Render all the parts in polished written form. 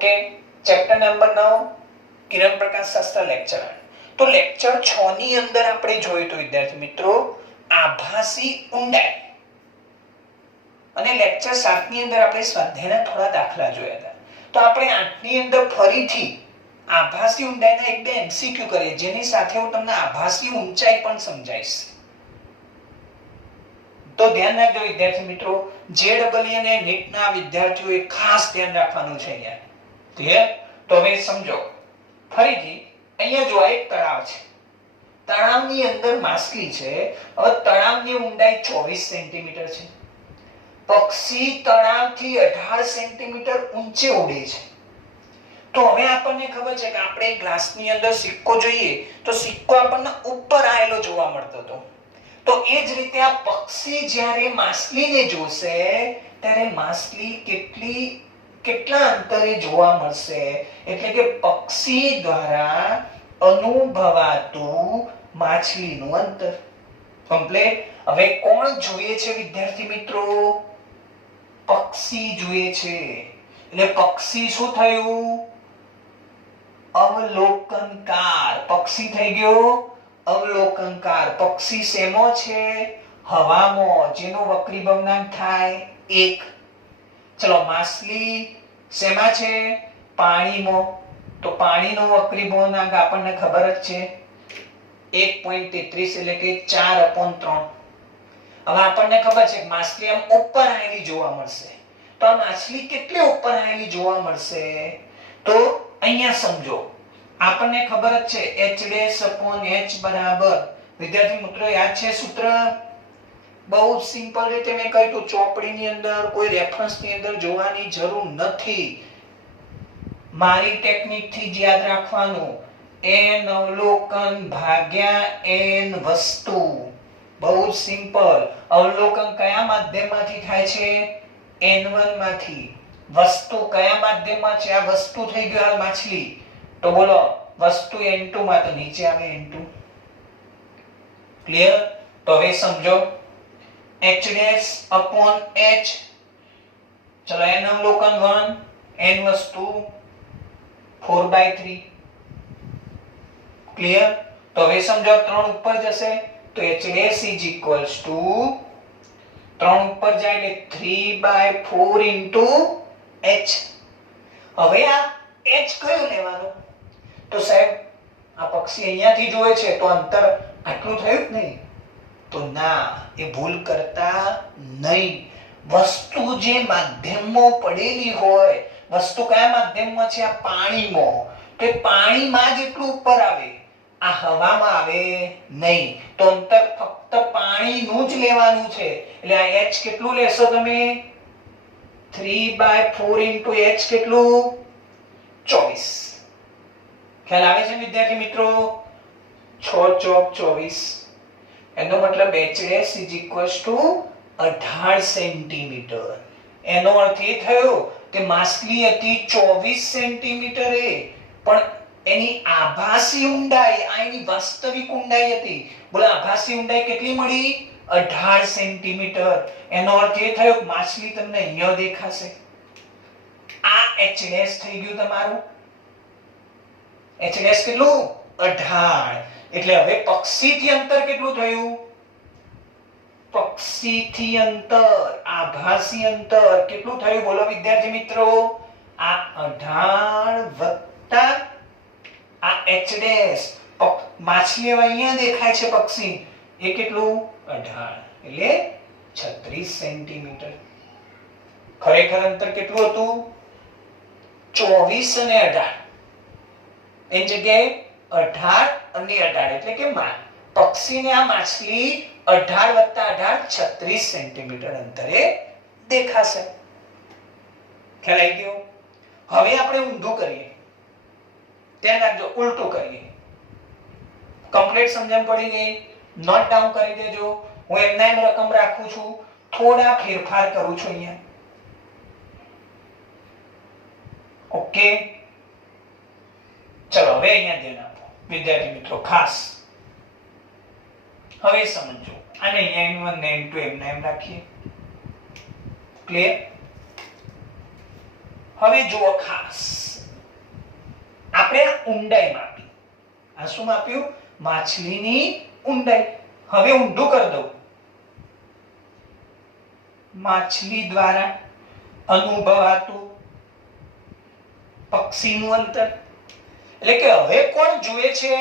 Okay, chapter number 9 કિરણ પ્રકાશ શાસ્ત્ર lecture 8. તો lecture 6 ની અંદર આપણે જોયું તો વિદ્યાર્થી મિત્રો આભાસી ઊંડાઈ અને લેક્ચર 7 ની અંદર આપણે સ્વાધ્યાયના થોડા દાખલા જોયા હતા. તો આપણે 8 ની અંદર ફરીથી આભાસી ઊંડાઈના એક બે એમસીક્યુ કરીએ જેની સાથે હું તમને આભાસી ઊંચાઈ પણ સમજાવીશ. તો ધ્યાન રાખજો વિદ્યાર્થી મિત્રો, જેડબલઈ અને નીટના વિદ્યાર્થીઓએ ખાસ ધ્યાન રાખવાનું છે અહીંયા. ક્લિયર? તો હવે સમજો ફરીથી. અહીંયા જો એક તળાવ છે, તળાવની અંદર માછલી છે. હવે તળાવની ઊંડાઈ 24 સેન્ટીમીટર છે. પક્ષી તળાવથી 18 સેન્ટીમીટર ઊંચે ઉડે છે. તો હવે આપણને ખબર છે કે આપણે ગ્લાસની અંદર સિક્કો જોઈએ તો સિક્કો આપણને ઉપર આવેલો જોવા મળતો હતો. તો એ જ રીતે આ પક્ષી જ્યારે માછલીને જોશે ત્યારે માછલી કેટલા અંતરે જોવા મળશે, એટલે કે પક્ષી દ્વારા અનુભવાતું માછલીનું અંતર. કમ્પ્લીટ. હવે કોણ જોઈએ છે વિદ્યાર્થી મિત્રો? પક્ષી જોઈએ છે. એટલે પક્ષી શું થયું? અવલોકનકાર. પક્ષી થઈ ગયો અવલોકનકાર. પક્ષી શેમો છે? હવામાં, જેનો વક્રી ભગ્નાંક થાય 1. ચલો માછલી શેમાં છે? પાણીમાં. તો પાણીનો વક્રી ભગ્નાંક આપણને ખબર જ છે 1.33 એટલે કે 4/3. હવે આપણને ખબર છે કે માછલી આમ ઉપર આવેલી જોવા મળશે. તો આ માછલી કેટલી ઉપર આવેલી જોવા મળશે? તો અહીંયા સમજો, આપણને ખબર જ છે h' બરાબર, વિદ્યાર્થી મિત્રો યાદ છે સૂત્ર? બહુ સિમ્પલ રીતે મેં કહ્યું તો ચોપડીની અંદર કોઈ રેફરન્સની અંદર જોવાની જરૂર નથી. મારી ટેકનિક થી જ યાદ રાખવાનું. n અવલોકન ભાગ્યા n વસ્તુ. બહુ સિમ્પલ. અવલોકન કયા માધ્યમમાંથી થાય છે? n1 માંથી. વસ્તુ કયા માધ્યમમાં છે? આ વસ્તુ થઈ ગયો માછલી. તો બોલો વસ્તુ n2 માં, તો નીચે આવે n2. ક્લિયર? તો હવે સમજો h' upon h. ચલો n અવલોકન 1, n વસ્તુ 4/3. ક્લિયર? તો હવે સમજો 3 ઉપર જશે તો h' is equals to 3 ઉપર જાય એટલે 3/4 into h. હવે આ h કયું લેવાનું? તો સાહેબ આ પક્ષી અહીંયાથી જોવે છે તો અંતર આટલું થયું જ નહીં. તો ના, એ ભૂલ કરતા નહીં. વસ્તુ જે માધ્યમમાં પડેલી હોય, વસ્તુ કયા માધ્યમમાં છે? આ પાણીમાં. તો પાણીમાં જેટલું ઉપર આવે, આ હવામાં આવે નહીં. તો અંતર ફક્ત પાણીનું જ લેવાનું છે. એટલે આ h કેટલું લેશો તમે? 3/4 into h કેટલું? 24. ખ્યાલ આવે છે વિદ્યાર્થી મિત્રો? 6 ચોક 24. એનો મતલબ h' is equals to 18 centimetre. એનો અર્થ એ થયો કે માછલી હતી 24 સેન્ટીમીટરે, પણ એની આભાસી ઊંડાઈ આ એની વાસ્તવિક ઊંડાઈ હતી. બોલો આભાસી ઊંડાઈ કેટલી મળી? 18 સેન્ટીમીટર. એનો અર્થ એ થયો કે માછલી તમને અહીંયા દેખાશે. આ h' થઈ ગયું તમારું. h' કેટલું? 18. એટલે હવે પક્ષીથી અંતર કેટલું થયું? પક્ષીથી અંતર, આભાસી અંતર કેટલું થયું? બોલો વિદ્યાર્થી મિત્રો. આ 18 વત્તા આ h'. માછલી હવે અહીંયા દેખાય છે પક્ષી. એ કેટલું? 18 એટલે 36 સેન્ટીમીટર. ખરેખર અંતર કેટલું હતું? 24 અને 18. એની જગ્યાએ 18 અને 18 એટલે કે પક્ષીને આ માછલી 18 + 18 36 સેન્ટીમીટર અંતરે દેખાશે. ખ્યાલ આવી ગયો? હવે આપણે ઊંધું કરીએ. ધ્યાન રાખજો, ઉલટું કરીએ. કમ્પ્લીટ સમજણ પડી ગઈ? નોટ ડાઉન કરી દેજો. હું એમના એમ રકમ રાખું છું, થોડા ફેરફાર કરું છું અહીંયા. ઓકે, ચલો હવે અહીંયા ધ્યાન આપો વિદ્યાર્થી મિત્રો ખાસ. હવે સમજો, આને અહીંયા n1 ને n2 એમના એમ રાખીએ. ક્લિયર? હવે જુઓ ખાસ, આપણે ઊંડાઈ માપી. આ શું માપ્યું? માછલીની ઊંડાઈ. હવે ઊંધું કરી દઉં. માછલી દ્વારા અનુભવાતું પક્ષીનું અંતર. એટલે કે હવે કોણ જુએ છે?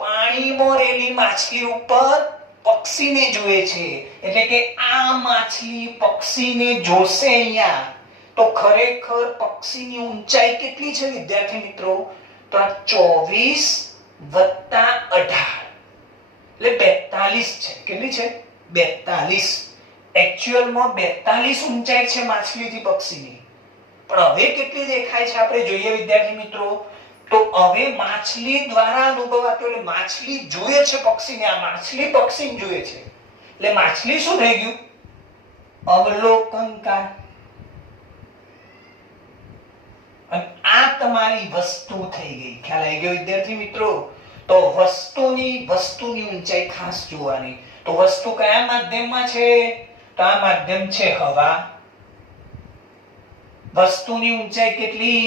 પાણીમાં રહેલી માછલી ઉપર પક્ષીને જુએ છે. એટલે કે આ માછલી પક્ષીને જોશે અહીંયા, તો ખરેખર પક્ષીની ઊંચાઈ કેટલી છે વિદ્યાર્થી મિત્રો? તો 24 + 18 એટલે 42 છે. કેટલી છે? 42. એક્ચ્યુઅલમાં 42 ઊંચાઈ છે માછલીથી પક્ષીની. પણ હવે કેટલી દેખાય છે આપણે જોઈએ વિદ્યાર્થી મિત્રો? તો હવે માછલી દ્વારા અનુભવાતો, એટલે માછલી જોઈએ છે પક્ષીને, આ માછલી પક્ષીને જોઈએ છે. એટલે માછલી શું થઈ ગયું? અવલોકનકાર. અને આ તમારી વસ્તુ થઈ ગઈ. ખ્યાલ આવી ગયો વિદ્યાર્થી મિત્રો? તો વસ્તુની ઊંચાઈ ખાસ જોવાની. તો વસ્તુ કયા માધ્યમમાં છે? તો આ માધ્યમ છે હવા. વસ્તુની ઊંચાઈ કેટલી?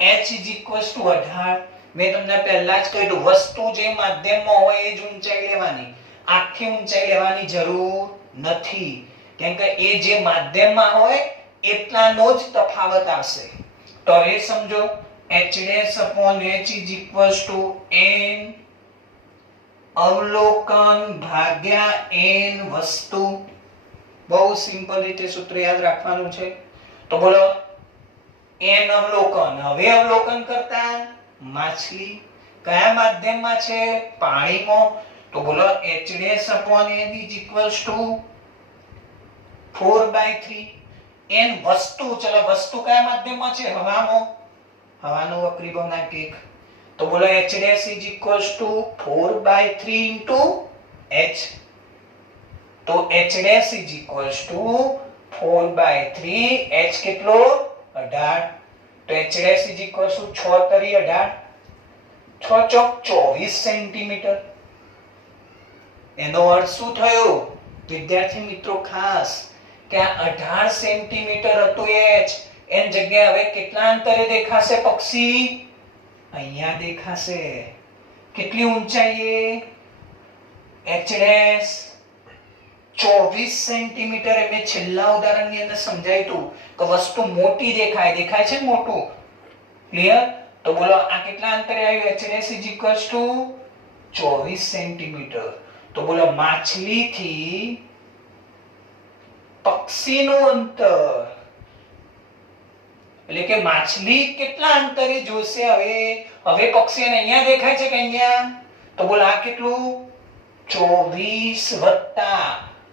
h = 18. મેં તમને પહેલા જ કહ્યું, વસ્તુ જે માધ્યમમાં હોય એ જ ઊંચાઈ લેવાની, આખી ઊંચાઈ લેવાની જરૂર નથી, કેમ કે એ જે માધ્યમમાં હોય એટલાનો જ તફાવત આવશે. તો એ સમજો, h'/h = n અવલોકન ભાગ્યા n વસ્તુ. બહુ સિમ્પલ રીતે સૂત્ર યાદ રાખવાનું છે. તો બોલો, n અવલોકન. હવે અવલોકન કરતા માછલી કયા માધ્યમમાં છે? પાણીમાં. તો બોલો h'/n = 4/3. n વસ્તુ. ચલો, વસ્તુ કયા માધ્યમમાં છે? હવામાં. હવાનો વક્રી ભવનાંક 1. તો બોલો h' = 4/3 × h. તો h' = 4/3. h કેટલો? 18. તો h' = 6 * 3 = 18. 6 × 24 સેન્ટીમીટર. એનો અર્થ શું થયો વિદ્યાર્થી મિત્રો? ખાસ કે આ 18 સેન્ટીમીટર હતું h, એની જગ્યાએ હવે કેટલા અંતરે દેખાશે પક્ષી? અહીંયા દેખાશે. કેટલી ઊંચાઈએ? h' 24 centimetre. મેં છેલ્લા ઉદાહરણની અંદર સમજાવ્યું હતું કે વસ્તુ મોટી દેખાય છે મોટું. ક્લિયર? તો બોલો આ કેટલા અંતરે આવ્યું? h' = 24 centimetre. તો બોલો માછલીથી પક્ષીનું અંતર, એટલે કે માછલી કેટલા અંતરે જોશે? હવે પક્ષીને અહીંયા દેખાય છે કે અહીંયા? તો બોલો આ કેટલું? 24 વત્તા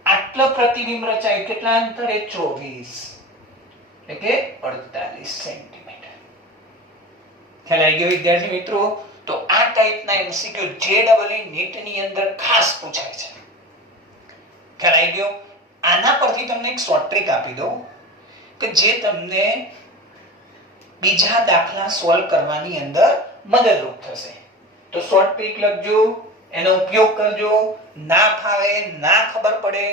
આટલો પ્રતિબિંબ રચાય. કેટલા અંતરે? 24, એટલે કે 48 સેન્ટીમીટર. ખ્યાલ આવી ગયો વિદ્યાર્થી મિત્રો? તો આ ટાઈપના એમસીક્યુ JEE નીટની અંદર ખાસ પૂછાય છે. ખ્યાલ આવી ગયો? આના પરથી તમને એક શોર્ટ ટ્રિક આપી દઉં કે જે તમને બીજા દાખલા સોલ્વ કરવાની અંદર મદદરૂપ થશે. તો શોર્ટ ટ્રિક લખજો, એનો ઉપયોગ કરજો. ના ફાવે, ના ખબર પડે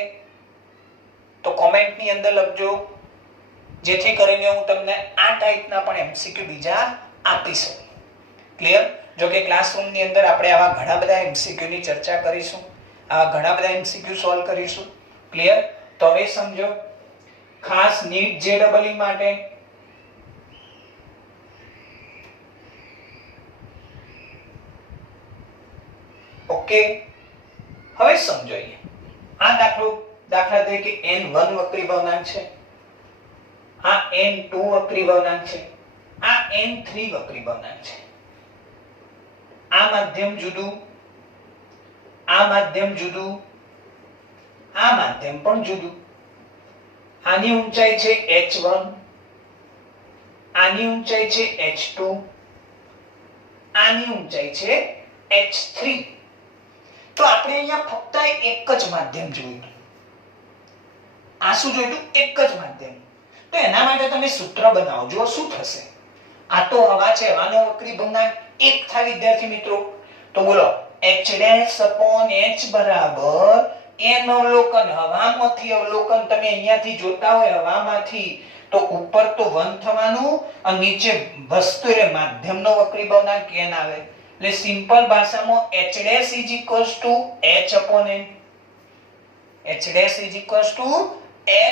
તો કોમેન્ટની અંદર લખજો, જેથી કરીને હું તમને આ ટાઈપના પણ એમસીક્યુ બીજા આપી શકું. ક્લિયર? જો કે ક્લાસરૂમની અંદર આપણે આવા ઘણા બધા એમસીક્યુ ની ચર્ચા કરીશું, આવા ઘણા બધા એમસીક્યુ સોલ્વ કરીશું. ક્લિયર? તો હવે સમજો, ખાસ નીટ JEE માટે ઓકે. હવે સમજાઈએ આ દાખલા તરીકે n1 વક્રી ભવનાંક છે, આ n2 વક્રી ભવનાંક છે, આ n3 વક્રી ભવનાંક છે. આ માધ્યમ જુદું, આ માધ્યમ જુદું, આ માધ્યમ પણ જુદું. આની ઊંચાઈ છે h1, આની ઊંચાઈ છે h2, આની ઊંચાઈ છે h3. તો આપણે અહીંયા ફક્ત એક જ માધ્યમ જોયું. આ શું જોયું? એક જ માધ્યમ. તો એના માટે તમે સૂત્ર બનાવો. જો શું થશે? આ તો હવા છે, હવાનો વક્રી ભવનાંક 1 થાય વિદ્યાર્થી મિત્રો. તો બોલો h' બરાબર n અવલોકન. હવામાંથી અવલોકન તમે અહીંયાથી જોતા હોય, હવામાંથી તો ઉપર તો 1 થવાનું અને નીચે વસ્તુ એટલે માધ્યમનો વક્રી ભવનાંક n આવે એટલે સિમ્પલ ભાષામાં h' h/n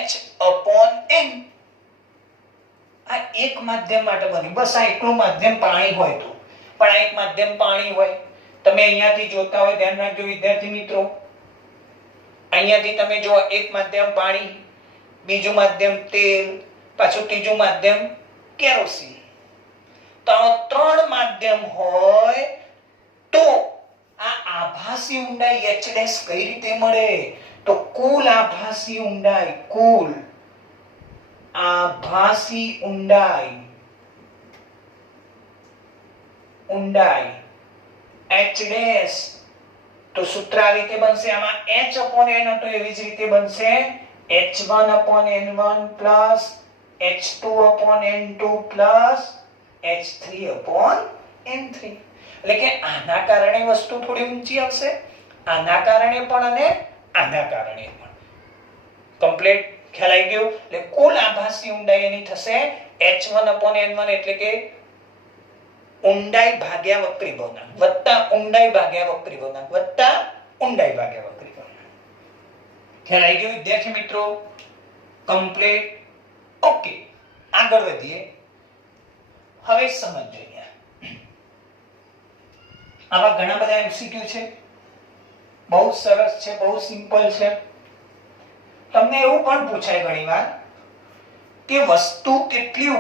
h'(h/n) આ એક માધ્યમ માટે બની બસ આ એકલું માધ્યમ પાણી હોય તો પણ આ એક માધ્યમ પાણી હોય તમે અહીંયાથી જોતા હોય ધ્યાન રાખજો વિદ્યાર્થી મિત્રો અહીંયાથી તમે જો એક માધ્યમ પાણી બીજું માધ્યમ તેલ પાછું ત્રીજું માધ્યમ કેરોસીન તો ત્રણ માધ્યમ હોય તો આ આભાસી ઊંડાઈ h' કઈ રીતે મળે તો કુલ આભાસી ઊંડાઈ h' તો સૂત્ર આ રીતે બનશે આમાં h/n હતો એવી જ રીતે બનશે h1/n1 h2/n2 h3/n3 એટલે કે આના કારણે વસ્તુ થોડી ઊંચી આવશે આના કારણે પણ અને આના કારણે પણ કમ્પ્લીટ ખ્યાલ આવી ગયો એટલે કુલ આભાસી ઊંડાઈ એની થશે h1/n1 એટલે કે ઊંડાઈ ભાગ્યા વક્રી ભવનાંક વત્તા ઊંડાઈ ભાગ્યા વક્રી ભવનાંક વત્તા ઊંડાઈ ભાગ્યા વક્રી ભવનાંક ખ્યાલ આવી ગયો વિદ્યાર્થી મિત્રો કમ્પ્લીટ ઓકે આગળ વધીએ હવે સમજો અહીંયા આવા ઘણા બધા એમસીક્યુ છે બહુ સરસ છે બહુ સિમ્પલ છે તમને એવું પણ પૂછાય ઘણીવાર કે વસ્તુ કેટલી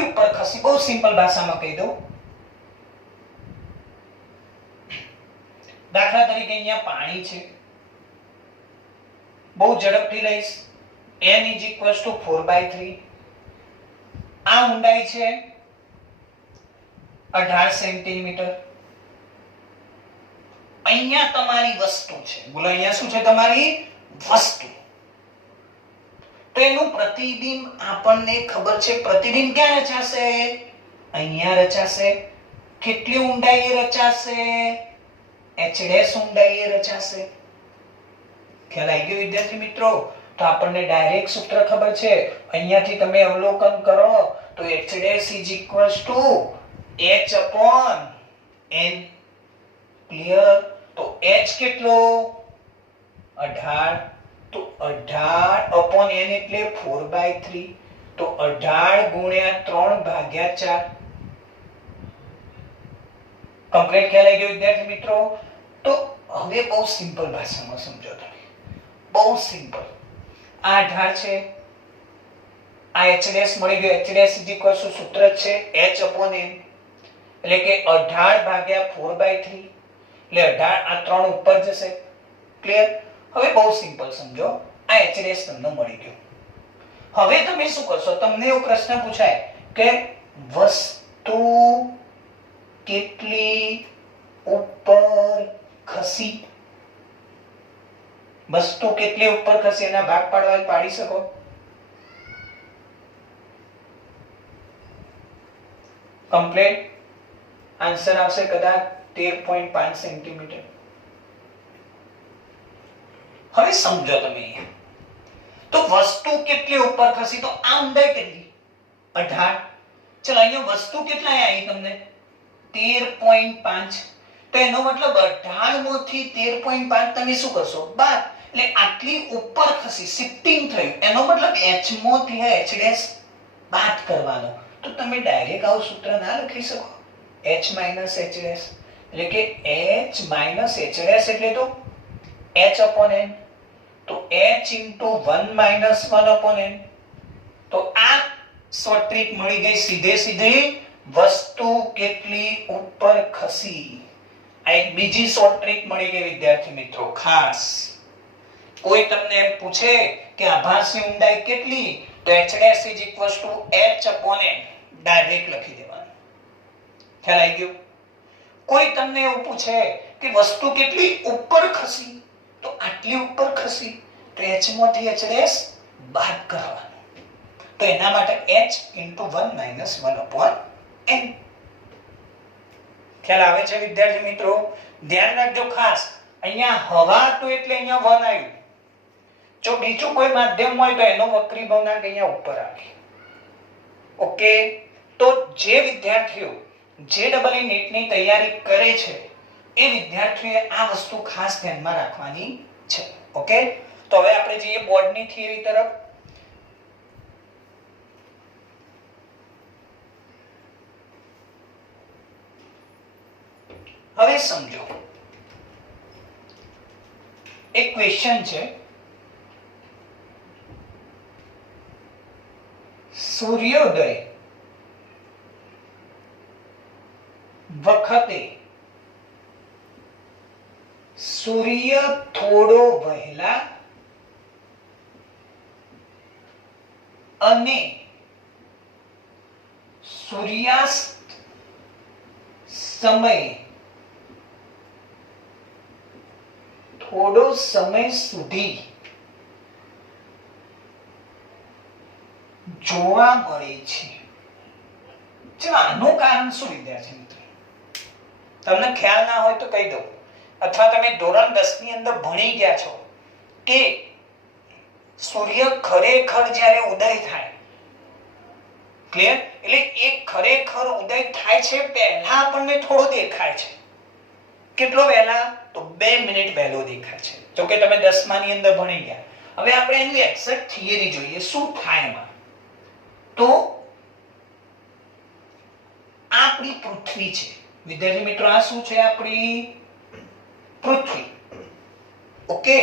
ઉપર ખસી બહુ સિમ્પલ ભાષામાં કહી દઉં દાખલા તરીકે અહીંયા પાણી છે બહુ ઝડપથી લઈશ n = 4/3 આ ઊંડાઈ છે 18 સેન્ટીમીટર અહીંયા તમારી વસ્તુ છે બોલો અહીંયા શું છે તમારી વસ્તુ તો એનું પ્રતિબિંબ આપણને ખબર છે પ્રતિબિંબ ક્યાં રચાશે અહીંયા રચાશે કેટલી ઊંડાઈએ રચાશે h' ઊંડાઈએ રચાશે ખ્યાલ આવી ગયો વિદ્યાર્થી મિત્રો તો આપણને ડાયરેક્ટ સૂત્ર ખબર છે અહીંયાથી તમે અવલોકન કરો તો h' = h/n ક્લિયર તો h કેટલો 18 તો 18/n એટલે 4/3 તો 18 ગુણ્યા 3/4 કમ્પ્લીટ ખ્યાલ આવી ગયો વિદ્યાર્થી મિત્રો તો હવે બહુ સિમ્પલ ભાષામાં સમજો તમે બહુ સિમ્પલ આ 18 છે આ h' મળી ગયો h' = સૂત્ર છે h/n એટલે કે 18/4/3 એટલે 18 આ 3 ઉપર જશે ક્લિયર હવે બહુ સિમ્પલ સમજો આ h' તમને મળી ગયો હવે તમે શું કરશો તમને એવો પ્રશ્ન પૂછાય કે વસ્તુ કેટલી ઉપર ખસી એના ભાગ પાડવા પાડી શકો કમ્પ્લીટ આન્સર આવશે કદાચ 13.5 સેન્ટીમીટર હવે સમજો તમે તો વસ્તુ કેટલી ઉપર ખસી તો આ ઊંડાઈ કેટલી 18 ચલો અહીંયા વસ્તુ કેટલા આવી તમને 13.5 તો એનો મતલબ 18 માંથી 13.5 તમે શું કરશો બાદ એટલે આટલી ઉપર ખસી શિફ્ટિંગ થયું એનો મતલબ h માંથી h' બાદ કરવાનો તો તમે ડાયરેક્ટ આવું સૂત્ર ના લખી શકો h - h' એટલે કે h - h' એટલે તો h/n તો h * 1 - 1/n તો આ શોર્ટ ટ્રીક મળી ગઈ સીધે વસ્તુ કેટલી ઉપર ખસી આ એક બીજી શોર્ટ ટ્રીક મળી ગઈ વિદ્યાર્થી મિત્રો ખાસ કોઈ તમને એમ પૂછે કે આભાસી ઊંડાઈ કેટલી તો h' = h/n ડાયરેક્ટ લખી દેવાનું ખ્યાલ આવી ગયો કોઈ તમને એવું પૂછે કે વસ્તુ કેટલી ઉપર ખસી તો આટલી ઉપર ખસી તો h માંથી h' બાદ કરવાનું તો એના માટે h * 1 - 1/n ખ્યાલ આવે છે વિદ્યાર્થી મિત્રો ધ્યાન રાખજો ખાસ અહીંયા હવા તો એટલે અહીંયા 1 આવ્યું જો બીજું કોઈ માધ્યમ હોય તો એનો વક્રીભવનાંક અહીંયા ઉપર આવે. ઓકે, તો જે વિદ્યાર્થીઓ JEE નીટની તૈયારી કરે છે એ વિદ્યાર્થીઓએ આ વસ્તુ ખાસ ધ્યાનમાં રાખવાની છે. ઓકે, તો હવે આપણે જઈએ બોર્ડની થિયરી તરફ. હવે સમજો, એક ક્વેશ્ચન છે, સૂર્યોદય વખતે સૂર્ય થોડો વહેલા અને સૂર્યાસ્ત સમયે થોડો સમય સુધી જોવા મળે છે. ચલો, આનું કારણ શું વિદ્યાર્થી મિત્રો? તમને ખ્યાલ ના હોય તો કહી દઉં, અથવા તમે ધોરણ 10 ની અંદર ભણી ગયા છો કે સૂર્ય ખરેખર જ્યારે ઉદય થાય, ક્લિયર, એટલે એ ખરેખર ઉદય થાય છે પહેલા આપણને થોડો દેખાય છે. કેટલો વહેલા? તો 2 મિનિટ વહેલો દેખાય છે. જો કે તમે 10મા ની અંદર ભણી ગયા. હવે આપણે એની એક્ઝેક્ટ થિયરી જોઈએ, શું થાય એમાં. તો આપણી પૃથ્વી છે વિદ્યાર્થી મિત્રો, આ શું છે? આપણી પૃથ્વી. ઓકે,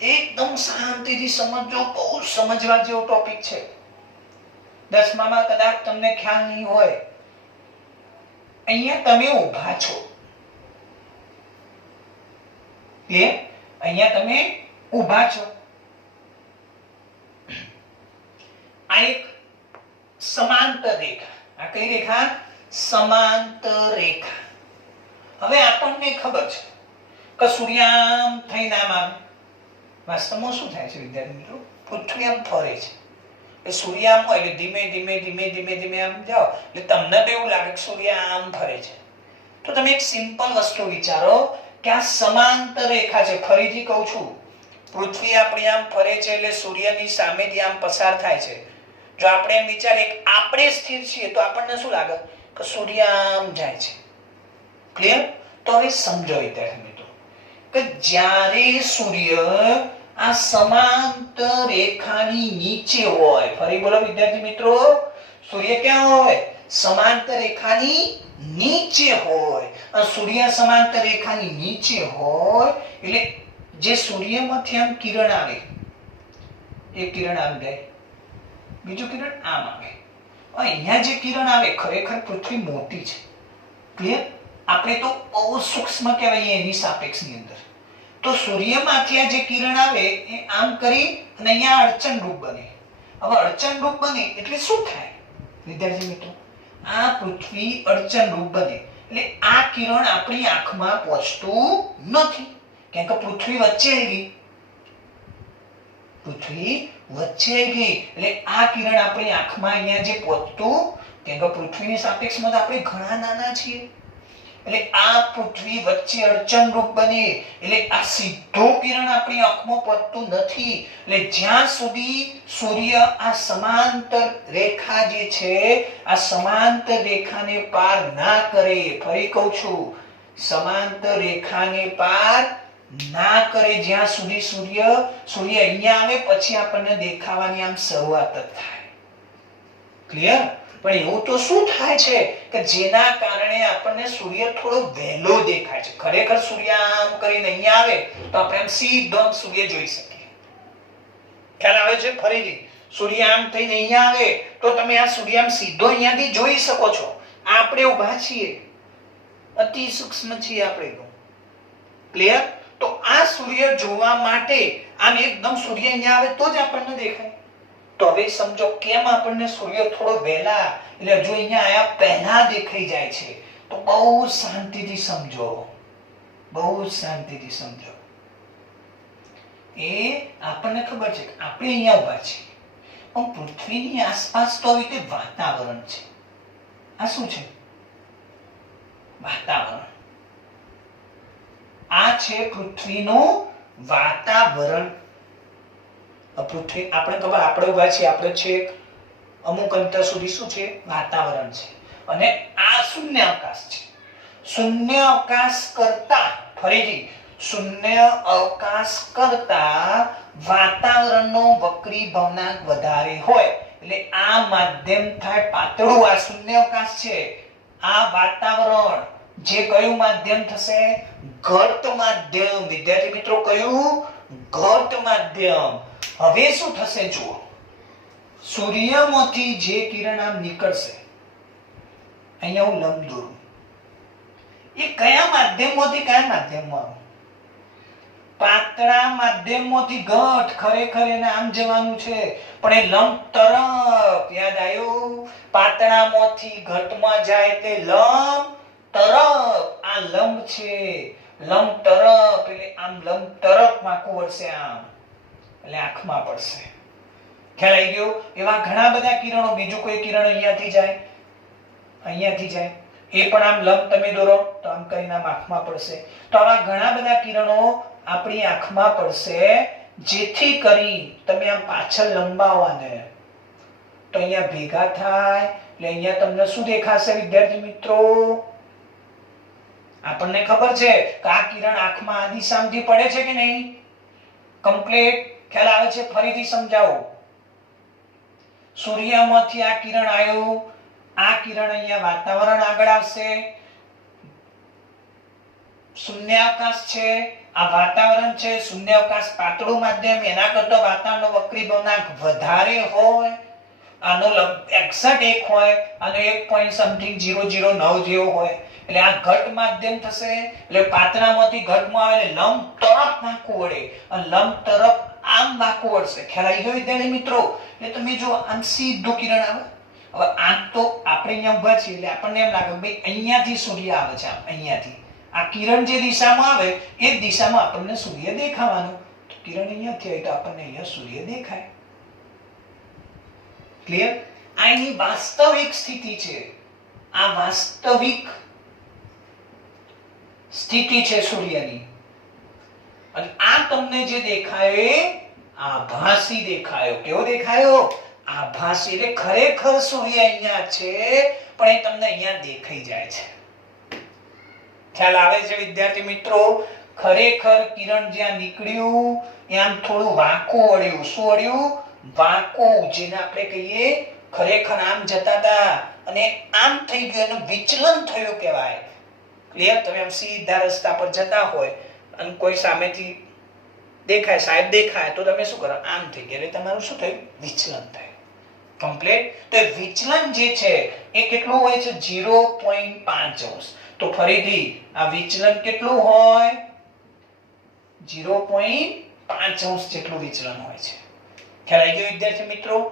એકદમ શાંતિથી સમજો, બહુ સમજવા જેવો ટોપિક છે. 10મામાં કદાચ તમને ખ્યાલ નહીં હોય, અહીંયા તમે ઊભા છો, ક્લિયર? અહીંયા તમે ઊભા છો. આ એક સમાંતર રેખા. આ કઈ રેખા? સમાંતર રેખા. હવે આપણને ખબર છે કે સૂર્ય આમ થઈને આમ આવે. વાસ્તવમાં શું થાય છે વિદ્યાર્થી મિત્રો? પૃથ્વી આમ ફરે છે. એ સૂર્ય આમ હોય એટલે ધીમે ધીમે ધીમે ધીમે ધીમે આમ જાઓ એટલે તમને તો એવું લાગે કે સૂર્ય આમ ફરે છે. તો તમે એક સિમ્પલ વસ્તુ વિચારો કે આ સમાંતર રેખા છે. ફરીથી કહું છું, પૃથ્વી આપણી આમ ફરે છે એટલે સૂર્યની સામેથી આમ પસાર થાય છે. જો આપણે એમ વિચારીએ કે આપણે સ્થિર છીએ તો આપણને શું લાગે કે સૂર્ય આમ જાય છે. ક્લિયર? તો હવે સમજો વિદ્યાર્થી મિત્રો કે જ્યારે સૂર્ય આ સમાંતર રેખાની નીચે હોય, ફરી બોલો વિદ્યાર્થી મિત્રો, સૂર્ય ક્યાં હોય? સમાંતર રેખાની નીચે હોય. આ સૂર્ય સમાંતર રેખાની નીચે હોય એટલે જે સૂર્યમાંથી આમ કિરણ આવે, એક કિરણ આમ જાય, બીજું કિરણ આમ આવે. અહીંયા જે કિરણ આવે ખરેખર પૃથ્વી મોટી છે, ક્લિયર? આપણે તો બહુ સૂક્ષ્મ કહેવાય એની સાપેક્ષની અંદર. તો સૂર્યમાંથી આ જે કિરણ આવે એ આમ કરી અને અહીંયા અડચણરૂપ બને. હવે અડચણરૂપ બને એટલે શું થાય વિદ્યાર્થી મિત્રો? આ પૃથ્વી અડચણરૂપ બને એટલે આ કિરણ આપણી આંખમાં પહોંચતું નથી, કેમ કે પૃથ્વી વચ્ચે આવી ગઈ. પૃથ્વી વચ્ચે આવી ગઈ એટલે આ કિરણ આપણી આંખમાં અહીંયા જે પહોંચતું, કેમ કે પૃથ્વીની સાપેક્ષમાં આપણે ઘણા નાના છીએ એટલે આ પૃથ્વી વચ્ચે અડચણરૂપ બને એટલે આ સીધો કિરણ આપણી આંખમાં પહોંચતું નથી. એટલે જ્યાં સુધી સૂર્ય આ સમાંતર રેખા જે છે આ સમાંતર રેખાને પાર ના કરે, ફરી કહું છું, સમાંતર રેખાને પાર ના કરે, જ્યાં સુધી સૂર્ય અહીંયા આવે પછી આપણને દેખાવાની આમ શરૂઆત જ થાય. ક્લિયર? પણ એવું તો શું થાય છે કે જેના કારણે આપણને સૂર્ય થોડો વહેલો દેખાય છે. ખરેખર સૂર્ય આમ કરીને અહીંયા આવે તો આપણે આમ સીધો સૂર્ય જોઈ શકીએ. ખ્યાલ આવે છે? ફરીથી સૂર્ય આમ થઈને અહીંયા આવે તો તમે આ સૂર્ય આમ સીધો અહીંયાથી જોઈ શકો છો. આપણે ઊભા છીએ, અતિ સૂક્ષ્મ છીએ આપણે. ક્લિયર? તો આ સૂર્ય જોવા માટે આમ એકદમ સૂર્ય અહીંયા આવે તો જ આપણને દેખાય. તો હવે સમજો કેમ આપણને સૂર્ય થોડો વહેલા એટલે જો અહીંયા આયા પહેલા દેખાઈ જાય છે. તો બહુ શાંતિથી સમજો, બહુ શાંતિથી સમજો. એ આપણને ખબર છે કે આપણે અહીંયા ઊભા છીએ પણ પૃથ્વીની આસપાસ તો આવી રીતે વાતાવરણ છે. આ શું છે? વાતાવરણ. આ છે પૃથ્વીનું વાતાવરણ. પૃથ્વી આપણે ખબર આપણે ઉભા છીએ, આપણે છેક અમુક અંતર સુધી શું છે? વાતાવરણ છે. અને આ શૂન્ય અવકાશ છે. શૂન્ય અવકાશ કરતા, ફરીથી શૂન્ય અવકાશ કરતા વાતાવરણનો વક્રી ભવનાંક વધારે હોય એટલે આ માધ્યમ થાય પાતળું. આ શૂન્ય અવકાશ છે, આ વાતાવરણ જે કયું માધ્યમ થશે? ઘટ માધ્યમ. વિદ્યાર્થી મિત્રો, કયું? ઘટ માધ્યમ. હવે શું થશે જુઓ, સૂર્યમાંથી જે કિરણ આમ નીકળશે, અહીંયા હું લંબ દોરું, એ કયા માધ્યમમાંથી કયા માધ્યમમાં? પાતળા માધ્યમમાંથી ઘટ. ખરેખર એને આમ જવાનું છે, પણ એ લંબ તરફ. યાદ આવ્યું? પાતળામાંથી ઘટમાં જાય એટલે લંબ તરફ. આ લંબ છે, લંબ તરફ એટલે આમ લંબ તરફ માકું વળશે, આમ એટલે આંખમાં પડશે. ખ્યાલ આવી ગયો? એવા ઘણા બધા કિરણો, બીજું કોઈ કિરણ અહીંયાથી જાય, અહીંયાથી જાય, એ પણ આમ લંબ તમે દોરો તો આમ કરીને આમ આંખમાં પડશે. તો આવા ઘણા બધા કિરણો આપણી આંખમાં પડશે, જેથી કરી તમે આમ પાછળ લંબાવાને તો અહીંયા ભેગા થાય એટલે અહીંયા તમને શું દેખાશે વિદ્યાર્થી મિત્રો? આપણને ખબર છે કે આ કિરણ આંખમાં આ દિશામાંથી પડે છે કે નહીં? કમ્પ્લીટ ખ્યાલ આવે છે? ફરીથી સમજાવું. સૂર્યમાંથી આ કિરણ આવ્યું, આ કિરણ અહીંયા વાતાવરણ આગળ આવશે, શૂન્યાવકાશ છે, આ વાતાવરણ છે, શૂન્યાવકાશ પાતળું માધ્યમ, એના કરતા વાતાવરણનો વક્રી ભવનાંક વધારે હોય, આનો એક્ઝેક્ટ 1 હોય, આનો 1.something009 જેવો હોય, એટલે આ ઘટ માધ્યમ થશે. એટલે પાતળામાંથી ઘટમાં આવે એટલે લંબ તરફ વાંકું વળે, અને લંબ તરફ આમ વાંકું વળશે. ખ્યાલ આવી ગયો વિદ્યાર્થી મિત્રો? એટલે તમે જો આમ સીધું કિરણ આવે. હવે આંખ તો આપણે અહીંયા ઊભા છીએ એટલે આપણને એમ લાગે ભાઈ અહીંયાથી સૂર્ય આવે છે, આમ અહીંયાથી આ કિરણ જે દિશામાં આવે એ દિશામાં આપણને સૂર્ય દેખાવાનો. તો કિરણ અહીંયાથી આવે તો આપણને અહીંયા સૂર્ય દેખાય. ક્લિયર? આ એની વાસ્તવિક સ્થિતિ છે, આ વાસ્તવિક સ્થિતિ છે સૂર્યની. અને આ તમને જે દેખાયો એ આભાસી દેખાયો. કેવો દેખાયો? આભાસી. એટલે ખરેખર સૂર્ય અહીંયા છે, પણ એ તમને અહીંયા દેખાઈ જાય છે. ખ્યાલ આવે છે વિદ્યાર્થી મિત્રો? ખરેખર કિરણ જ્યાં નીકળ્યું એ આમ થોડું વાંકું વળ્યું. શું વળ્યું? વાંકું. જેને આપણે કહીએ ખરેખર આમ જતા હતા અને આમ થઈ ગયું, એનું વિચલન થયું કહેવાય. ક્લિયર? તમે આમ સીધા રસ્તા પર જતા હોય અને કોઈ સામેથી દેખાય, સાહેબ દેખાય, તો તમે શું કરો? આમ થઈ ગયા, એટલે તમારું શું થયું? વિચલન થયું. કમ્પ્લીટ? તો વિચલન જે છે એ કેટલું હોય છે? 0.5 તો ફરીથી આ વિચલન કેટલું હોય? 0.5 જેટલું વિચલન હોય છે. ખ્યાલ આવી ગયો વિદ્યાર્થી મિત્રો?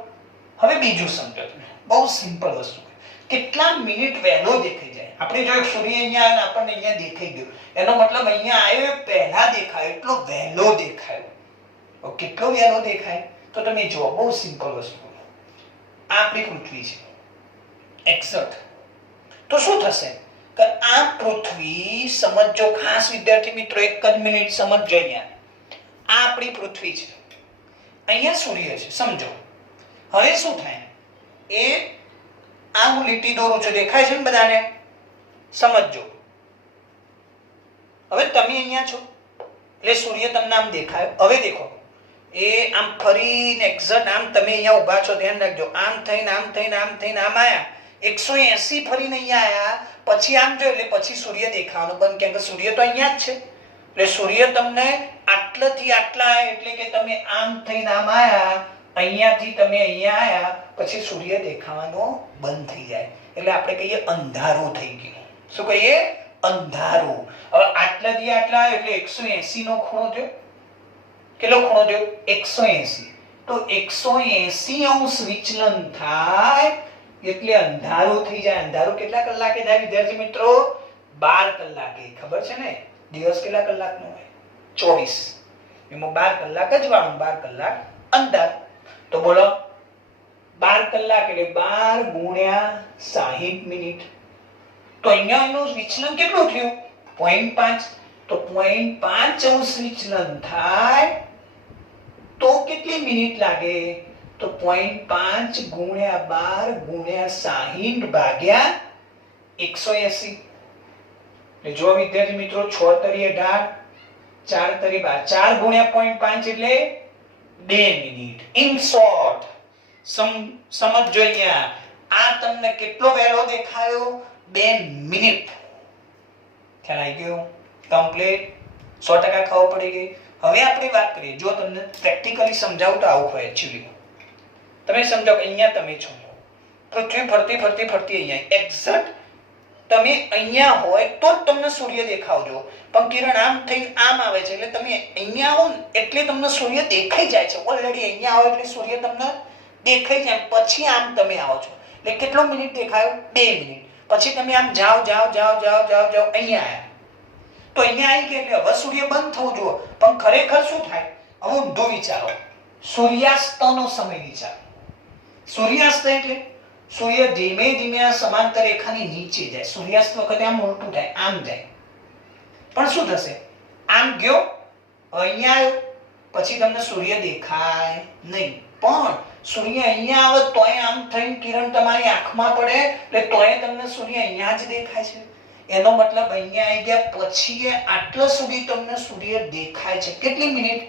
હવે બીજું સમજો તમે. બહુ સિમ્પલ વસ્તુ. કેટલા મિનિટ વહેલો દેખાઈ જાય. આપણે જો સૂર્ય અહીંયા અને આપણને અહીંયા દેખાઈ ગયો, એનો મતલબ અહીંયા આવ્યો પહેલા દેખાયો, એટલો વહેલો દેખાયો. કેટલો વહેલો દેખાય? તો તમે જુઓ, બહુ સિમ્પલ વસ્તુ. આપણી પૃથ્વી છે એક્ઝેક્ટ. તો શું થશે કે આ પૃથ્વી, સમજો ખાસ વિદ્યાર્થી મિત્રો, એક જ મિનિટ સમજજો. અહીંયા આ આપણી પૃથ્વી છે, અહીંયા સૂર્ય છે, સમજો. હવે શું થાય? એ આ હું લીટી દોરું છું, દેખાય છે ને બધાને? સમજજો. હવે તમે અહીંયા છો એટલે સૂર્ય તમને આમ દેખાય. હવે દેખો, એ આમ ફરીને એક્ઝેક્ટ આમ તમે અહીંયા ઊભા છો, ધ્યાન રાખજો. આમ થઈને આમ થઈને આમ થઈને આમ આયા, 180 ફરીને અહીંયા આયા, પછી આમ જો એટલે પછી સૂર્ય દેખાવાનું બંધ, કેમ કે સૂર્ય તો અહીંયા જ છે. એટલે સૂર્ય તમને આટલાથી આટલા, એટલે કે તમે આમ થઈને આમ આયા, અહીંયાથી તમે અહીંયા આયા, પછી સૂર્ય દેખાવાનો બંધ થઈ જાય. એટલે આપણે કહીએ અંધારું થઈ ગયું. શું કહીએ? અંધારું. હવે આટલાથી આટલા એટલે 180 નો ખૂણો થયો. કેટલો ખૂણો થયો? 180. તો 180 વિચલન થાય એટલે અંધારું થઈ જાય. અંધારું કેટલા કલાકે થાય વિદ્યાર્થી મિત્રો? 12 કલાકે. ખબર છે ને? દિવસ કેટલા કલાકનો હોય? 24. એમાં 12 કલાક જ વાળું, 12 કલાક અંધાર. તો બોલો 12 કલાક એટલે 12 ગુણ્યા 60 મિનિટ. તો અહીંયા એનું વિચલન કેટલું થયું? 0.5. તો 0.5 વિચલન થાય તો કેટલી મિનિટ લાગે? તો 0.5 ગુણ્યા 12 ગુણ્યા 60 ભાગ્યા 180. એટલે જો વિદ્યાર્થી મિત્રો 6 તરી 18, 4 તરી 12, 4 ગુણ્યા 0.5 એટલે 2 મિનિટ. ઇન શોર્ટ સમજો અહીંયા આ તમને કેટલો વહેલો દેખાયો? 2 મિનિટ. ખ્યાલ આવી ગયો? કમ્પ્લીટ 100% ખબર પડી ગઈ. હવે આપણે વાત કરીએ, જો તમને પ્રેક્ટિકલી સમજાવું તો આવું હોય. એક્ચ્યુઅલી તમે સમજો કે અહીંયા તમે છો, પૃથ્વી ફરતી ફરતી ફરતી અહીંયા એક્ઝેક્ટ તમે અહીંયા હોય તો જ તમને સૂર્ય દેખાવજો, પણ કિરણ આમ થઈને આમ આવે છે એટલે તમે અહીંયા આવો એટલે તમને સૂર્ય દેખાઈ જાય છે. ઓલરેડી અહીંયા આવો એટલે સૂર્ય તમને દેખાઈ જાય, પછી આમ તમે આવો છો એટલે કેટલો મિનિટ દેખાયો? 2 મિનિટ. પછી તમે આમ જાઓ જાઓ જાઓ જાઓ જાઓ જાઓ અહીંયા આવ્યા તો અહીંયા આવી ગયા એટલે હવે સૂર્ય બંધ થવું જોઈએ, પણ ખરેખર શું થાય? હવે ઊંધો વિચારો, સૂર્યાસ્તનો સમય વિચારો. સૂર્યાસ્ત એટલે સૂર્ય ધીમે ધીમે આ સમાંતર રેખાની નીચે જાય. સૂર્યાસ્ત વખતે આમ ઉલટું થાય, આમ જાય. પણ શું થશે? આમ ગયો, અહીંયા આવ્યો, પછી તમને સૂર્ય દેખાય નહીં. પણ સૂર્ય અહીંયા આવે તોય આમ થઈને કિરણ તમારી આંખમાં પડે એટલે તોય તમને સૂર્ય અહીંયા જ દેખાય છે. એનો મતલબ અહીંયા આવી ગયા પછી આટલા સુધી તમને સૂર્ય દેખાય છે. કેટલી મિનિટ?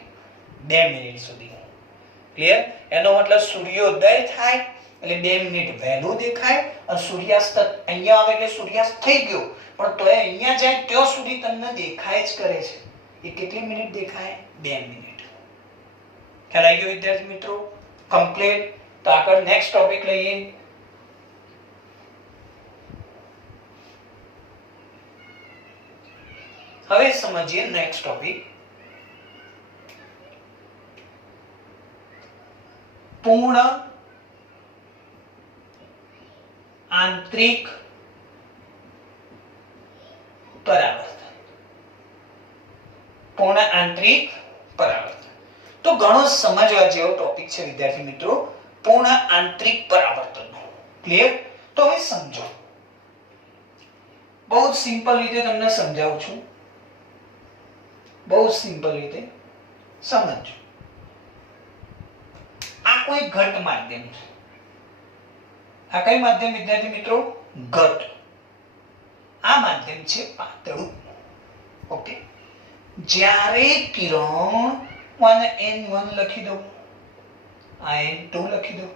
2 મિનિટ સુધી. ક્લિયર? એનો મતલબ સૂર્યોદય થાય એટલે 2 મિનિટ વહેલું દેખાય, અને સૂર્યાસ્ત અહીંયા આવે એટલે સૂર્યાસ્ત થઈ ગયો, પણ તોય અહીંયા જાય ત્યાં સુધી તમને દેખાય જ કરે છે. એ કેટલી મિનિટ દેખાય? 2 મિનિટ. ખ્યાલ આવી ગયો વિદ્યાર્થી મિત્રો? કમ્પ્લીટ. તો આગળ નેક્સ્ટ ટોપિક લઈએ. હવે સમજીએ નેક્સ્ટ ટોપિક. પૂર્ણ આંતરિક પરાવર્તન. પૂર્ણ આંતરિક પરાવર્તન તો ઘણો સમજવા જેવો ટોપિક છે વિદ્યાર્થી મિત્રો. પૂર્ણ આંતરિક પરાવર્તન. ક્લિયર? તો હવે સમજો, બહુ જ સિમ્પલ રીતે તમને સમજાવું છું. બહુ સિમ્પલ રીતે સમજો. આ કોઈ ઘટ માધ્યમ છે. આ કઈ માધ્યમ વિદ્યાર્થી મિત્રો? ઘટ. આ માધ્યમ છે પાતળું. ઓકે. જ્યારે કિરણ n1 લખી દો, આ n2 લખી દો.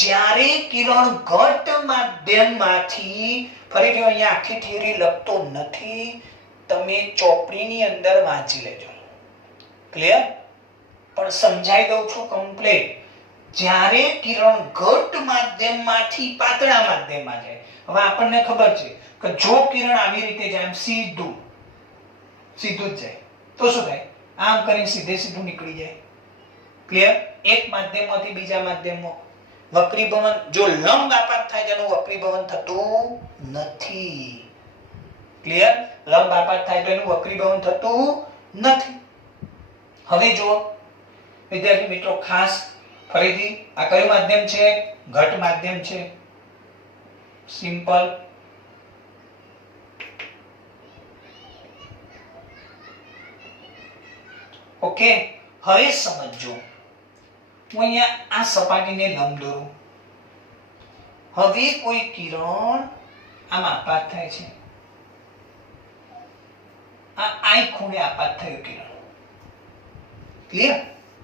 જ્યારે કિરણ ઘટ માધ્યમમાંથી, ફરીથી અહીંયા આખી થિયરી લખતો નથી, તમે ચોપડીની અંદર વાંચી લેજો. ક્લિયર? પણ સમજાઈ દઉં છું કમ્પ્લીટ. જ્યારે કિરણ ઘટ માધ્યમમાંથી પાતળા માધ્યમમાં જાય, હવે આપણને ખબર છે કે જો કિરણ આવી રીતે જાય સીધું સીધું જ જાય તો શું થાય? આમ કરીને સીધે સીધું નીકળી જાય. ક્લિયર? એક માધ્યમમાંથી બીજા માધ્યમમાં વક્રીભવન, જો લંબ આપાત થાય તેનું વક્રીભવન થતું નથી. ક્લિયર? લંબ આપાત થાય તો એનું વક્રીભવન થતું નથી. હવે જો વિદ્યાર્થી મિત્રો ખાસ ફરીથી આ કયું માધ્યમ છે? ઘટ માધ્યમ છે. સિમ્પલ. ઓકે. હવે સમજો, હું અહીંયા આ સપાટીને લંબ દોરું. હવે કોઈ કિરણ આમ આપાત થાય છે, આ આઈ ખૂણે આપાત થયો કિરણ. ક્લિયર?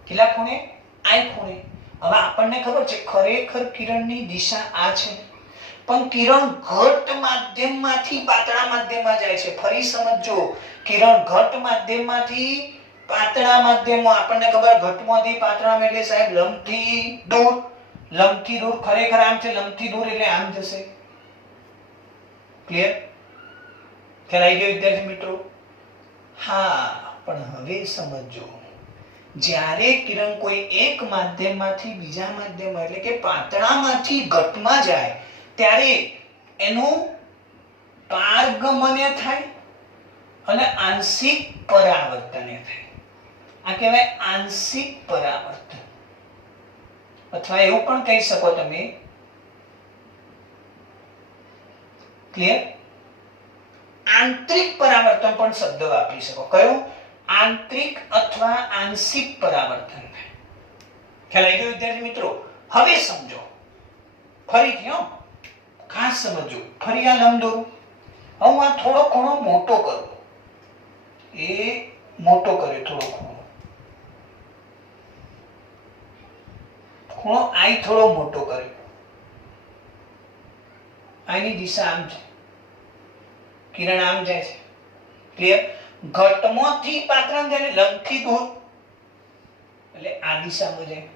કેટલા ખૂણે? આઈ ખૂણે. હવે આપણને ખબર છે ખરેખર કિરણની દિશા આ છે, પણ કિરણ ઘટ માધ્યમમાંથી પાતળા માધ્યમમાં જાય છે. ફરી સમજો, કિરણ ઘટ માધ્યમમાંથી પાતળા માધ્યમમાં, આપણને ખબર ઘટમાંથી પાતળામાં એટલે સાહેબ લંબથી દૂર. લંબથી દૂર ખરેખર આમ છે, લંબથી દૂર એટલે આમ જશે. ક્લિયર? ખ્યાલ આવી ગયો વિદ્યાર્થી મિત્રો? હા, પણ હવે સમજો, જ્યારે કિરણ કોઈ એક માધ્યમમાંથી બીજા માધ્યમમાં એટલે કે પાતળામાંથી ઘટમાં જાય ત્યારે એનું પારગમન થાય અને આંશિક પરાવર્તન થાય. આ કહેવાય આંશિક પરાવર્તન, અથવા એવું પણ કહી શકો તમે. ક્લિયર? આંતરિક પરાવર્તન પણ શબ્દ વાપરી શકો. કયો? આંતરિક અથવા આંશિક પરાવર્તન થાય. ખ્યાલ આવી ગયો વિદ્યાર્થી મિત્રો? હવે સમજો ફરીથી, ખાસ સમજો. ફરી આ લંબ દોરું. હું આ થોડો ખૂણો મોટો કરું. એ મોટો કરે થોડો ખૂણો આઈ થોડો મોટો કરે. આની દિશા આમ છે, કિરણ આમ જાય છે. ક્લિયર? ઘટમાંથી પાત્રને જાય લંબથી દૂર એટલે આ દિશામાં જાય.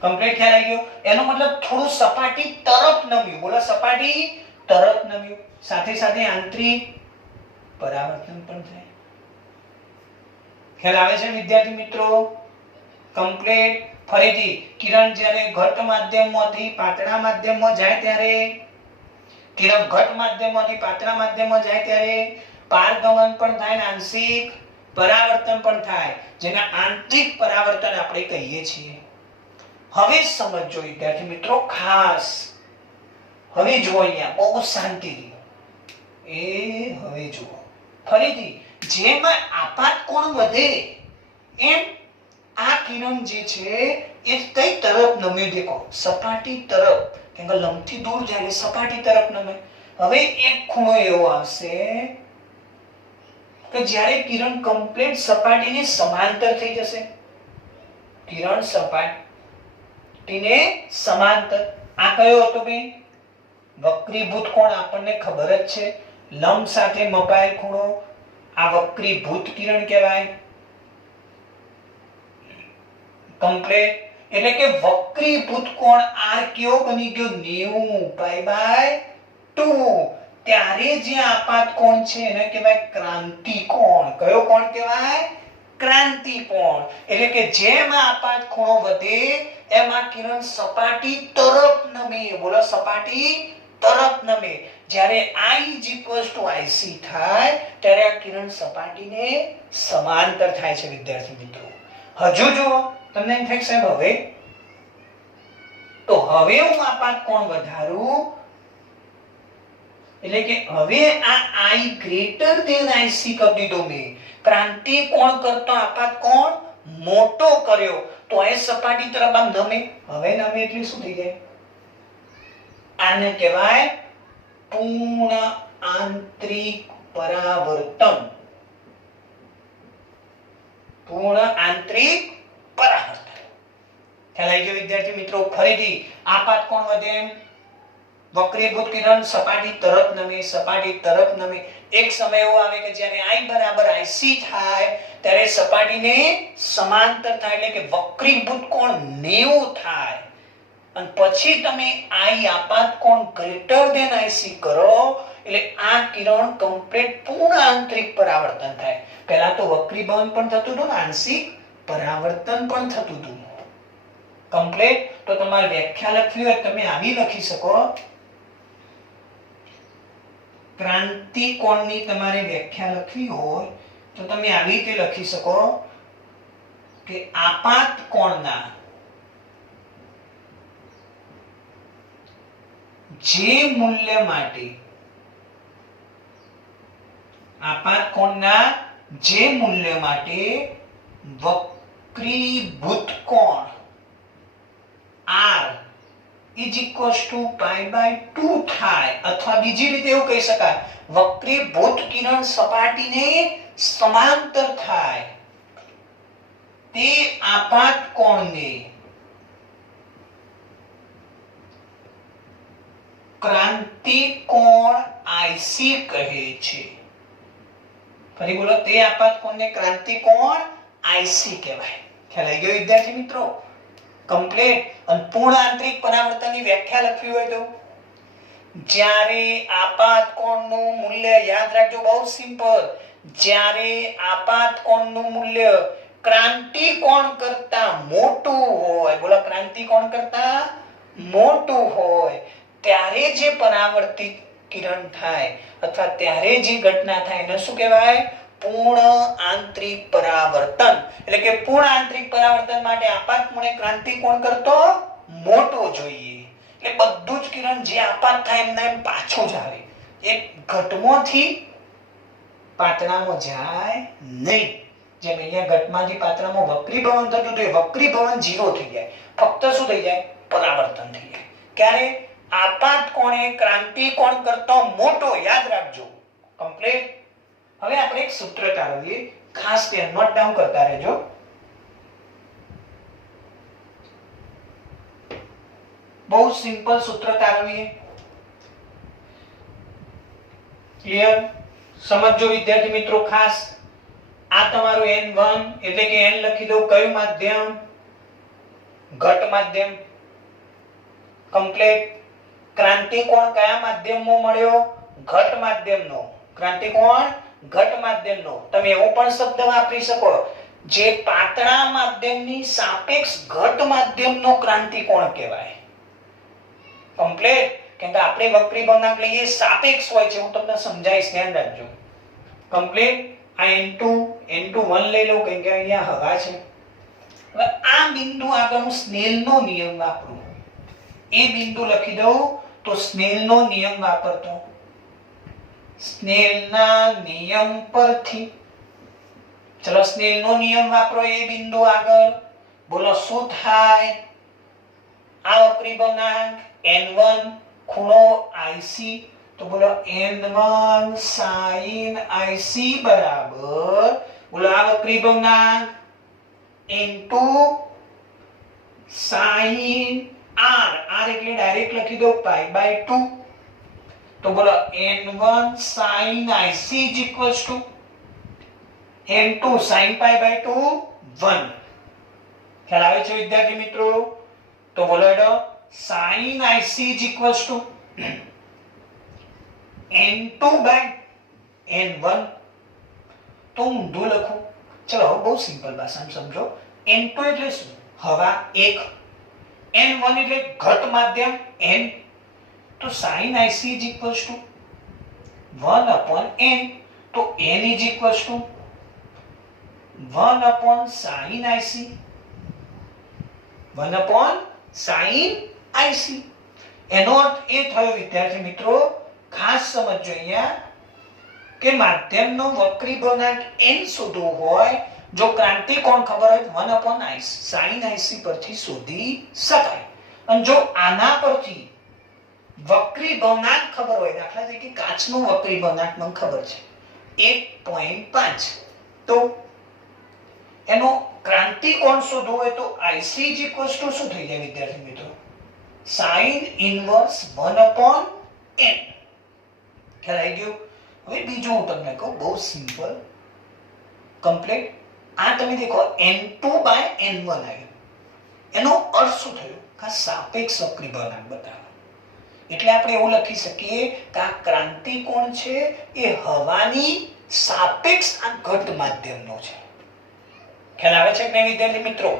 કમ્પ્લીટ ખ્યાલ આવી ગયો? એનો મતલબ થોડું સપાટી તરફ નમ્યું. બોલો, સપાટી તરફ નમ્યું. સાથે સાથે આંતરિક પરાવર્તન પણ થાય. ખ્યાલ આવે છે વિદ્યાર્થી મિત્રો? કમ્પ્લીટ. ફરીથી કિરણ જ્યારે ઘટ માધ્યમમાંથી પાતળા માધ્યમમાં જાય ત્યારે, કિરણ ઘટ માધ્યમમાંથી પાતળા માધ્યમમાં જાય ત્યારે પારગમન પણ થાય અને આંશિક પરાવર્તન પણ થાય, જેને આંતરિક પરાવર્તન આપણે કહીએ છીએ. હવે સમજો વિદ્યાર્થી મિત્રો, ખાસ હવે જુઓ, અહીંયા બહુ શાંતિથી હવે જુઓ ફરીથી. જેમ આપાત કોણ વધે એમ આ કિરણ જે છે એ કઈ તરફ નમે? દેખો, સપાટી તરફ. કેમ કે લંબથી દૂર જાય એટલે સપાટી તરફ નમે. હવે એક ખૂણો એવો આવશે કે જ્યારે કિરણ કમ્પ્લીટ સપાટીની સમાંતર થઈ જશે. કિરણ સપાટીને સમાંતર. આ કયો હતો કે વક્રીભૂત કોણ? આપણને ખબર જ છે, લંબ સાથે મપાયેલ ખૂણો. આ વક્રીભૂત કિરણ કહેવાય. કમ્પ્લીટ. એટલે કે વક્રીભૂત કોણ આર કેવો બની ગયો? 90 / 2. ત્યારે જે આપાત કોણ છે એને કહેવાય ક્રાંતિ કોણ. કયો કોણ કહેવાય? ક્રાંતિ કોણ. એટલે કે જેમ આપાત ખૂણો વધે એમ આ કિરણ સપાટી તરફ નમે. બોલો, સપાટી તરફ નમે. જ્યારે I = IC થાય ત્યારે આ કિરણ સપાટીને સમાંતર થાય છે વિદ્યાર્થી મિત્રો. હજુ જુઓ, તમને એમ થાય સાહેબ હવે તો હવે હું આપાત કોણ વધારું, એટલે કે હવે આ I > IC કરી દીધો મેં. ક્રાંતિ કોણ કરતો આપાત કોણ મોટો કર્યો તો એ સપાટી તરફ આમ નમે. હવે નમે એટલે શું થઈ જાય? આને કહેવાય પૂર્ણ આંતરિક પરાવર્તન. પૂર્ણ આંતરિક પરાવર્તન. ખ્યાલ આવી ગયો વિદ્યાર્થી મિત્રો? ફરીથી આપાત કોણ વધે? વક્રીભૂત કિરણ સપાટી તરફ નમે, સપાટી તરફ નમે. એક સમય એવો આવે કે જ્યારે I = IC થાય ત્યારે સપાટીને સમાંતર થાય, એટલે કે વક્રીભૂત કોણ 90 થાય. અને પછી તમે I આપાત કોણ > IC કરો એટલે આ કિરણ કમ્પ્લીટ પૂર્ણ આંતરિક પરાવર્તન થાય. પહેલા તો વક્રીભવન પણ થતું હતું ને આંશિક પરાવર્તન પણ થતું હતું. કમ્પ્લીટ. તો તમારે વ્યાખ્યા લખવી હોય તમે આવી લખી શકો. ક્રાંતિ કોણની તમારે વ્યાખ્યા લખવી હોય તો તમે આવી રીતે લખી શકો કે આપાત કોણના જે મૂલ્ય માટે વક્રીભૂત કોણ R = π/2 થાય, અથવા બીજી રીતે એવું કહી શકાય વક્રીભૂત કિરણ સપાટીને સમાંતર થાય તે આપાત કોણને ક્રાંતિ કોણ IC કહે છે. ફરી બોલો, તે આપાત કોણને ક્રાંતિ કોણ IC કહેવાય. ખ્યાલ આવી ગયો વિદ્યાર્થી મિત્રો? કમ્પ્લીટ. અને પૂર્ણ આંતરિક પરાવર્તનની વ્યાખ્યા લખવી હોય તો જ્યારે આપાત કોણનું મૂલ્ય, યાદ રાખજો બહુ સિમ્પલ, જ્યારે આપાત કોણનું મૂલ્ય ક્રાંતિ કોણ કરતા મોટું હોય, બોલો ક્રાંતિ કોણ કરતા મોટું હોય ત્યારે જે પરાવર્તિત કિરણ થાય અથવા ત્યારે જે ઘટના થાય એને શું કહેવાય? પૂર્ણ આંતરિક પરાવર્તન. એટલે કે પૂર્ણ આંતરિક પરાવર્તન માટે આપાત ખૂણે ક્રાંતિ કોણ કરતો મોટો જોઈએ. એટલે બધું જ કિરણ જે આપાત થાય એમના એમ પાછું જ આવે. એક ઘટમાંથી પાતળામાં જાય નહીં. જેમ અહીંયા ઘટમાંથી પાતળામાં વક્રીભવન થતું તો એ વક્રીભવન 0 થઈ જાય. ફક્ત શું થઈ જાય? પરાવર્તન થઈ જાય. ક્યારે? આપાત કોણે ક્રાંતિ કોણ કરતો મોટો, યાદ રાખજો. કમ્પ્લીટ. હવે આપણે એક સૂત્ર તારવીએ, ખાસ ધ્યાન નોટ ડાઉન કરતા રહેજો. બહુ સિમ્પલ સૂત્ર તારવીએ. ક્લિયર? સમજો વિદ્યાર્થી મિત્રો ખાસ. આ તમારું n1 એટલે કે n લખી દઉં. કયું માધ્યમ? ઘટ માધ્યમ. કમ્પ્લીટ. ક્રાંતિકોણ કયા માધ્યમમાં મળ્યો? ઘટ માધ્યમનો. ક્રાંતિકોણ ઘટ માધ્યમનો. તમે એવો પણ શબ્દ વાપરી શકો, જે પાતળા માધ્યમની સાપેક્ષ ઘટ માધ્યમનો ક્રાંતિકોણ કહેવાય. કમ્પ્લીટ. કેમ કે આપણે વક્રીભવનાંક લઈએ સાપેક્ષ હોય છે, હું તમને સમજાવીશ, ધ્યાન રાખજો. કમ્પ્લીટ. આ n2 લઈ લઉં કેમ કે અહીંયા હવા છે. હવે આ બિંદુ આગળ હું સ્નેલનો નિયમ વાપરું. એ બિંદુ લખી દઉં તો સ્નેલનો નિયમ વાપરતો. સ્નેલના નિયમ પરથી, ચલો સ્નેલનો નિયમ વાપરો એ બિંદુ આગળ. બોલો શું થાય? આ વક્રીભવનાંક n1 ખૂણો IC, તો બોલો n1 sin IC બરાબર, બોલો આ વક્રીભવનાંક n2 sin r એટલે ડાયરેક્ટ લખી દો π/2. તો બોલો n1 sin IC n2 sin π/2 1. ખ્યાલ આવે છે વિદ્યાર્થી મિત્રો? તો બોલો એડો sin IC n2/n1. તો ઊંધું લખું. ચલો હવે બહુ સિમ્પલ ભાષામાં સમજો. n2 એટલે શું? હવા 1. n1 એટલે ઘટ માધ્યમ n. તો sin IC 1/n. તો n 1/sin IC. 1/sin IC. એનો અર્થ એ થયો વિદ્યાર્થી મિત્રો, ખાસ સમજો અહીંયા, કે માધ્યમનો વક્રીભવનાંક n શોધવું હોય, જો ક્રાંતિકોણ ખબર હોય 1/sin IC પરથી શોધી શકાય. અને જો આના પરથી વક્રીભવનાંક ખબર હોય, દાખલા તરીકે કાચનો વક્રીભવનાંક મને ખબર છે 1.5, તો એનો ક્રાંતિકોણ શોધવો હોય તો IC શું થઈ જાય વિદ્યાર્થી મિત્રો? sin inverse 1/n. ખ્યાલ આવી ગયો? હવે બીજું હું તમને કહું, બહુ સિમ્પલ. કમ્પ્લીટ. આ તમે દેખો n2/n1 આવ્યું. એનો અર્થ શું થયો? કે સાપેક્ષ વક્રીભવનાંક બતાવો. એટલે આપણે એવું લખી શકીએ કે આ ક્રાંતિકોણ છે એ હવાની સાપેક્ષ આ ઘટ માધ્યમનો છે. ખ્યાલ આવે છે કે નહીં વિદ્યાર્થી મિત્રો?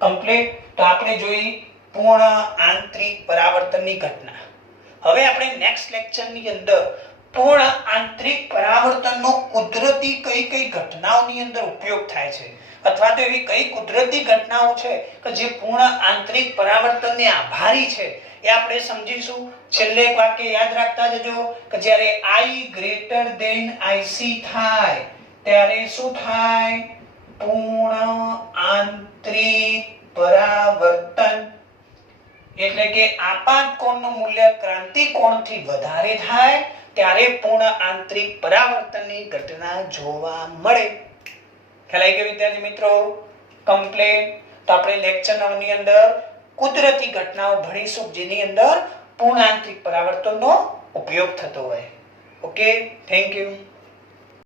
કમ્પ્લીટ. તો આપણે જોઈ પૂર્ણ આંતરિક પરાવર્તનની ઘટના. હવે આપણે નેક્સ્ટ લેક્ચરની અંદર પૂર્ણ આંતરિક પરાવર્તનનો કુદરતી કઈ કઈ ઘટનાઓની અંદર ઉપયોગ થાય છે, અથવા તો એવી કઈ કુદરતી ઘટનાઓ છે કે જે પૂર્ણ આંતરિક પરાવર્તનને આભારી છે, એ આપણે સમજીશું. છેલ્લે એક વાક્ય યાદ રાખતા જજો કે જ્યારે I greater than IC થાય ત્યારે શું થાય? પૂર્ણ આંતરિક પરાવર્તન. એટલે કે આપાત કોણનું મૂલ્ય ક્રાંતિકોણથી વધારે થાય ત્યારે પૂર્ણ આંતરિક પરાવર્તનની ઘટના જોવા મળે. ખ્યાલ આવી ગયો વિદ્યાર્થી મિત્રો? કમ્પ્લીટ. તો આપણે લેક્ચર 9 ની અંદર કુદરતી ઘટનાઓ ભણીશું જેની અંદર પૂર્ણ આંતરિક પરાવર્તનનો ઉપયોગ થતો હોય. Okay, thank you.